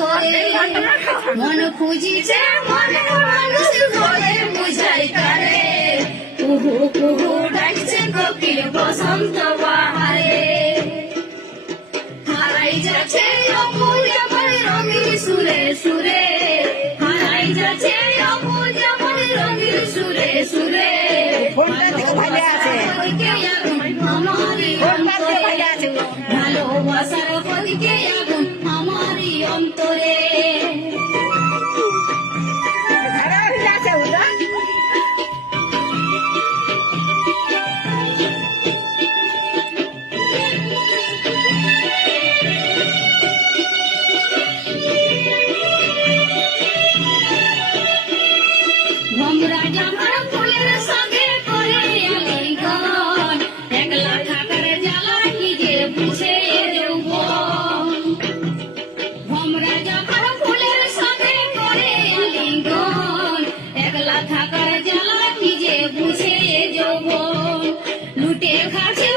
অন্তরে মন খুঁজিছে মনে মানুষ বলে বুঝাই তারে কুহু কুহু ডাকছে কোকিল বসন্ত বাহারে হারাই যাচ্ছে অপুর আমার রঙিন সুরে সুরে হারাই যাচ্ছে অপুর আমার রঙিন সুরে সুরে আমারই অন্তরে ভালোবাসার ফলকে আগুন আমারই অন্তরে ভমরা জামার ফুলের সঙ্গে করে আলিঙ্গন একলা থাকার জ্বালা কি যে বুঝে দেবন ভমরা জামার ফুলের সঙ্গে করে আলিঙ্গন একলা থাকার জ্বালা কি যে বুঝে যৌবন লুটে খাচ্ছে